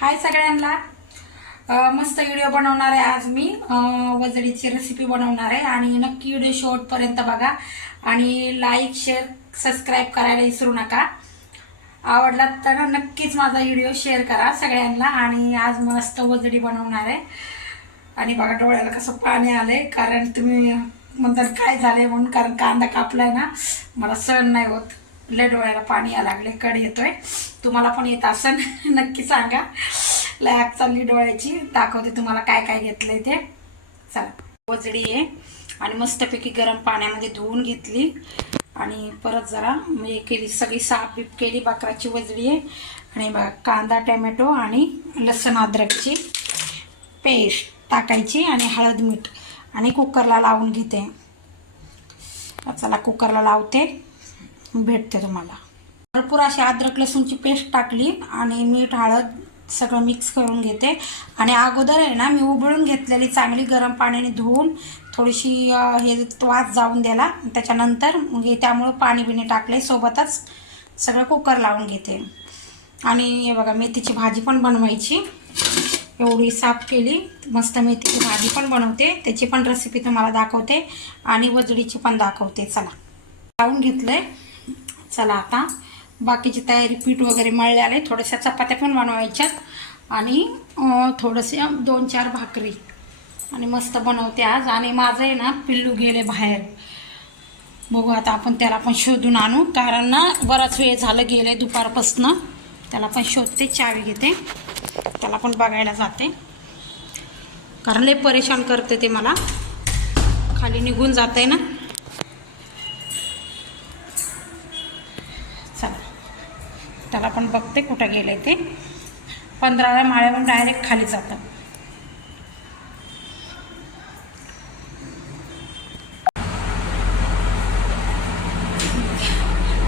हाय सगळ्यांना। मस्त व्हिडिओ बनवणार आहे आज मी। वजडीची रेसिपी बनवणार आहे आणि नक्की व्हिडिओ शेवटपर्यंत बघा आणि लाईक शेअर सबस्क्राइब करायला विसरू नका। आवडला तर नक्कीच माझा व्हिडिओ शेअर करा सगळ्यांना। आणि आज मस्त वजडी बनवणार आहे आणि बघा डोळ्याला कसं पाणी आलंय, कारण तुम्ही म्हणतात काय झालंय म्हणून, कारण कांदा कापलाय ना, मला सहन नाही होत, लय डोळ्याला पाणी यायला लागले, कड येतोय। तुम्हाला पण येत असेल नक्की सांगा। लय आग चालली डोळ्याची, दाखवते तुम्हाला काय काय घेतलंय ते। चला, वजडी आहे आणि मस्तपैकी गरम पाण्यामध्ये धुवून घेतली आणि परत जरा म्हणजे केली, सगळी साफ बीप केली। बकराची वजडी आहे आणि बघा कांदा टोमॅटो आणि लसूण अद्रकची पेस्ट टाकायची आणि हळद मीठ आणि कुकरला लावून घेते। चला कुकरला लावते, भेटते तुम्हाला। भरपूर अशी अद्रक लसूणची पेस्ट टाकली आणि मीठ हळद सगळं मिक्स करून घेते। आणि अगोदर आहे ना मी उबळून घेतलेली चांगली गरम पाण्याने धुवून थोडीशी हे वास जाऊन दिला, त्याच्यानंतर मग त्यामुळे पाणी बिणी टाकले सोबतच सगळं कुकर लावून घेते। आणि हे बघा मेथीची भाजी पण बनवायची, एवढी साफ केली, मस्त मेथीची भाजी पण बनवते, त्याची पण रेसिपी तुम्हाला दाखवते आणि वजडीची पण दाखवते। चला लावून घेतलंय। चला आता बाकीची तयारी, पीठ वगैरे मळले आले, थोड्याशा चपात्या पण बनवायच्यात आणि थोडेसे 2-4 भाकरी आणि मस्त बनवते आज। आणि माझं आहे ना पिल्लू गेले बाहेर, बघू आता आपण त्याला पण शोधून आणू, कारण ना बराच वेळ झालं गेले दुपारपासनं। त्याला पण शोधते, चावी घेते, त्याला पण बघायला जाते, कारण लय परेशान करते ते मला, खाली निघून जाते ना। चला त्याला पण बघते कुठं गेले ते। 15व्या माळ्यावरून डायरेक्ट खाली जातं।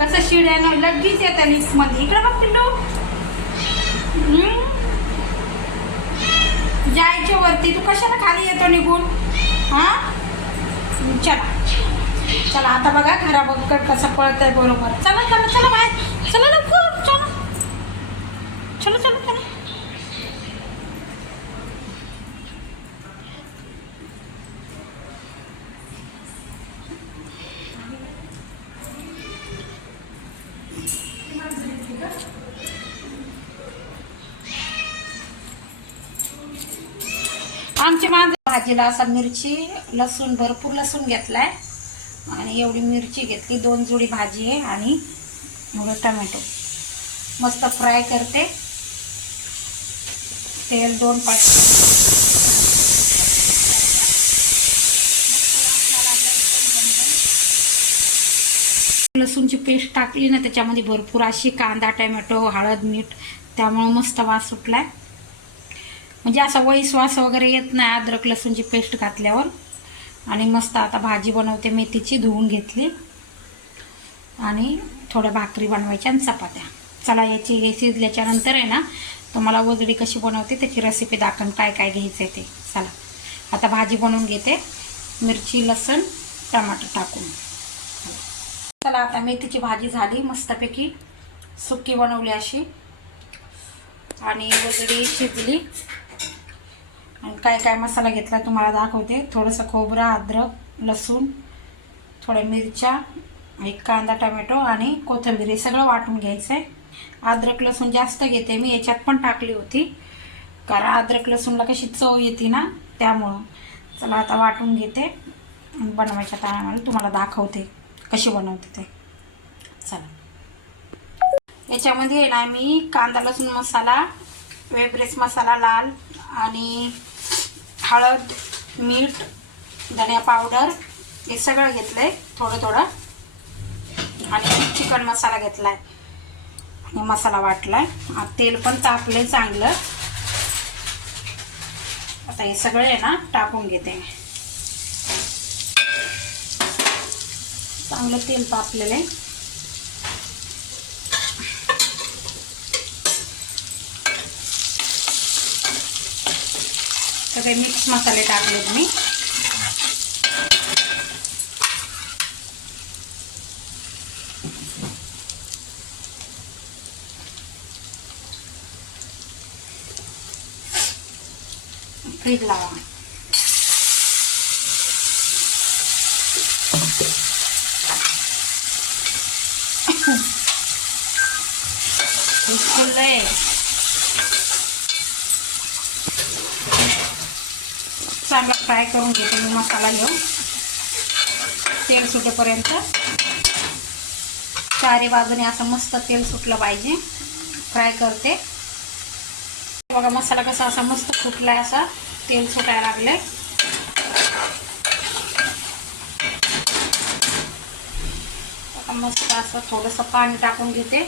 कसं शिड्यानं लगेच येतं लिफ्टमध्ये। इकडं बघ पिल्लू, जायच्या वरती, तू कशाला खाली येतो निघून? हां चला चला आता बघा घराबद्दल कसं पळतंय बरोबर। चला चला चला बाहेर, चला लवकर, चला चला चला चला। आमची माणसं भाजीला असा मिरची लसूण, भरपूर लसूण घेतलाय आणि एवढी मिरची घेतली, 2 जुडी भाजी आहे आणि एवढं टोमॅटो मस्त फ्राय करते। तेल 2 पाच, लसूणची पेस्ट टाकली ना त्याच्यामध्ये भरपूर अशी, कांदा टोमॅटो हळद मीठ, त्यामुळे मस्त वास सुटलाय, म्हणजे असा वास वगैरे येत नाही अद्रक लसूणची पेस्ट घातल्यावर। आणि मस्त आता भाजी बनवते मेथीची, धुवून घेतली आणि थोड्या भाकरी बनवायच्या आणि चपात्या। चला याची हे शिजल्याच्या नंतर आहे ना तुम्हाला वजडी कशी बनवते त्याची रेसिपी दाखवून, काय काय घ्यायचं आहे ते। चला आता भाजी बनवून घेते, मिरची लसूण टमाटर टाकून। चला आता मेथीची भाजी झाली मस्तपैकी, सुकी बनवली अशी आणि वजडी शिजली। आणि काय काय मसाला घेतला तुम्हाला दाखवते। थोडंसं खोबरं अद्रक लसूण, थोड्या मिरच्या, एक कांदा टोमॅटो आणि कोथिंबीर, हे सगळं वाटून घ्यायचं आहे। अद्रक लसूण जास्त घेते मी, याच्यात पण टाकली होती, कारण अद्रक लसूणला कशी चव येते ना, त्यामुळं। चला आता वाटून घेते आणि बनवायच्या टायमाला तुम्हाला दाखवते कशी बनवते ते। चला याच्यामध्ये ना मी कांदा लसूण मसाला, वेब्रेस मसाला लाल आणि हळद मीठ धनिया पावडर हे सगळं घेतलंय थोडं थोडं, आणि चिकन मसाला घेतलाय आणि मसाला वाटलाय। तेल पण तापले चांगलं, आता हे सगळे आहे ना टाकून घेते। चांगलं तेल तापलेलं आहे, सगळे मिक्स मसाले टाकले मी। फ्रीज लावा. फुललंय. चांगला फ्राय करून घेते मी मसाला घेऊन तेल सुटेपर्यंत. चारी बाजूने असं मस्त तेल सुटलं पाहिजे. फ्राय करते. बघा मसाला कसा असा मस्त फुटलाय, असा तेल सुटायला लागले. आता मस्त असं थोडंसं पाणी टाकून घेते.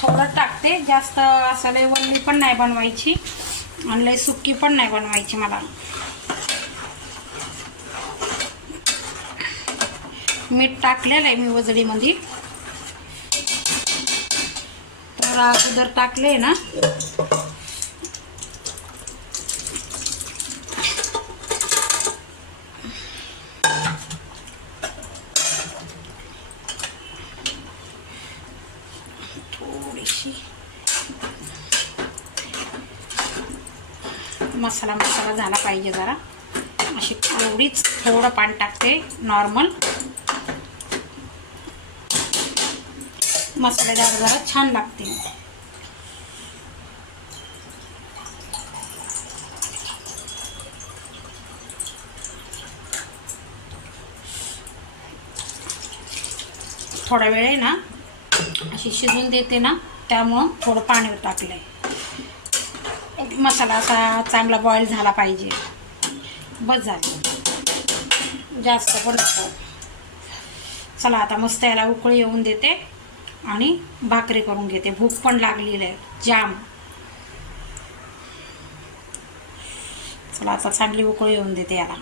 थोडं टाकते, जास्त असं लय वल्ली पण नाही बनवायची आणि लय सुकी पण नाही बनवायची मला. मीठ टाकलेलं आहे मी वजडीमध्ये. तर अगोदर टाकले ना, थोडीशी मसाला झाला पाहिजे जरा, अशी एवढीच. थोडं पाणी टाकते नॉर्मल. मसालेदार जरा छान लागते. थोडा वेळ आहे ना अशी शिजून देते ना, त्यामुळं थोडं पाणी टाकलंय. मसाला असा चांगला बॉईल झाला पाहिजे. बस झालं, जास्त पण नको. चला आता मस्त याला उकळी येऊन देते आणि भाकरी करून घेते. भूक पण लागलेली आहे जाम. चला आता चांगली उकळी येऊन देते याला.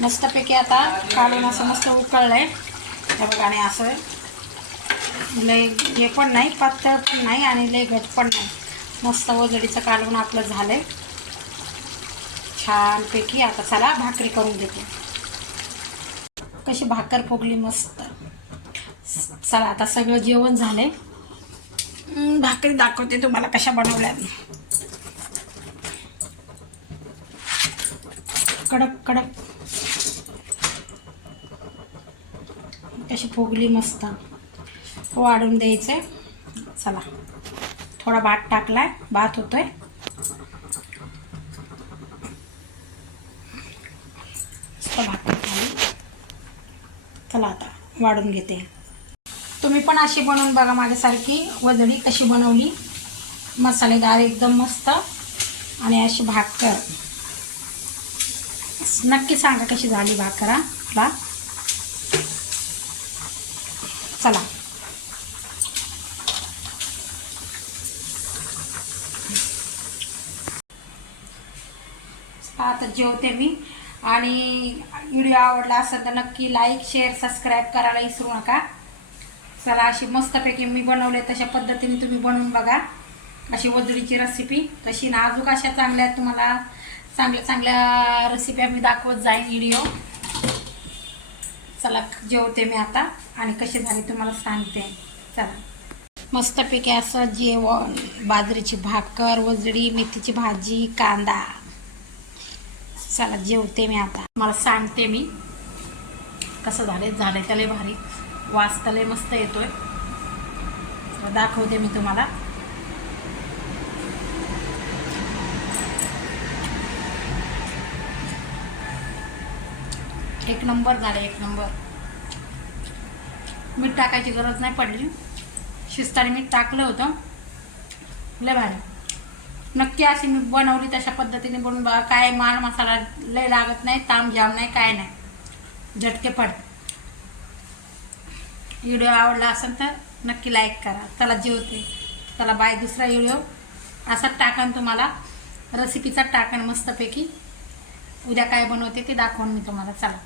मस्तपैकी आता काढून असं मस्त उकळलंय. हे बघा, आणि असं लय हे पण नाही, पातळ पण नाही आणि लय घट पण नाही. मस्त वजडीचं काढून आपलं झालंय छानपैकी. आता चला भाकरी करून देते. कशी भाकर फुगली मस्त. चला आता सगळं जेवण झालंय. भाकरी दाखवते तुम्हाला कशा बनवल्या. कडक कडक कशी फुगली मस्त. वाढून द्यायचे. चला थोडा भात टाकलाय, भात होतोय. भाकर खाली. चला आता वाढून घेते. तुम्ही पण अशी बनवून बघा माझ्यासारखी. वजडी कशी बनवली, मसालेदार एकदम मस्त. आणि अशी भाकर नक्की सांगा कशी झाली भाकर हा. चला आता जेवते मी. आणि व्हिडिओ आवडला असेल तर नक्की लाईक शेअर सबस्क्राईब करायला विसरू नका. चला अशी मस्तपैकी मी बनवले तशा पद्धतीने तुम्ही बनवून बघा. अशी वजडीची रेसिपी तशी नाजूक अशा चांगल्या तुम्हाला चांगल्या चांगल्या रेसिपी मी दाखवत जाईन व्हिडिओ. चला जेवते मी आता आणि कशी झाली तुम्हाला सांगते. चला मस्तपैकी असं जेवण, बाजरीची भाकर, वजडी, मेथीची भाजी, कांदा. चला जेवते मी आता. मला सांगते मी कसं झाले. त्याला भारी वास त्याला मस्त येतोय. दाखवते मी तुम्हाला. एक नंबर झाले, एक नंबर. मीठ टाकायची गरज नाही पडली. शिजताना मीठ टाकलं होतं. लय भारी. नक्की अशी मी बनवली तशा पद्धतीने बनवून बघा. काय माल मसाला लय लागत नाही, तामझाम नाही, काय नाही, झटकेपट. व्हिडिओ आवडला असेल तर नक्की लाईक करा. चला जेवते. चला बाय. दुसरा व्हिडिओ असाच टाकन तुम्हाला, रेसिपीचा टाकन मस्तपैकी. उद्या काय बनवते ते दाखवून मी तुम्हाला. चला.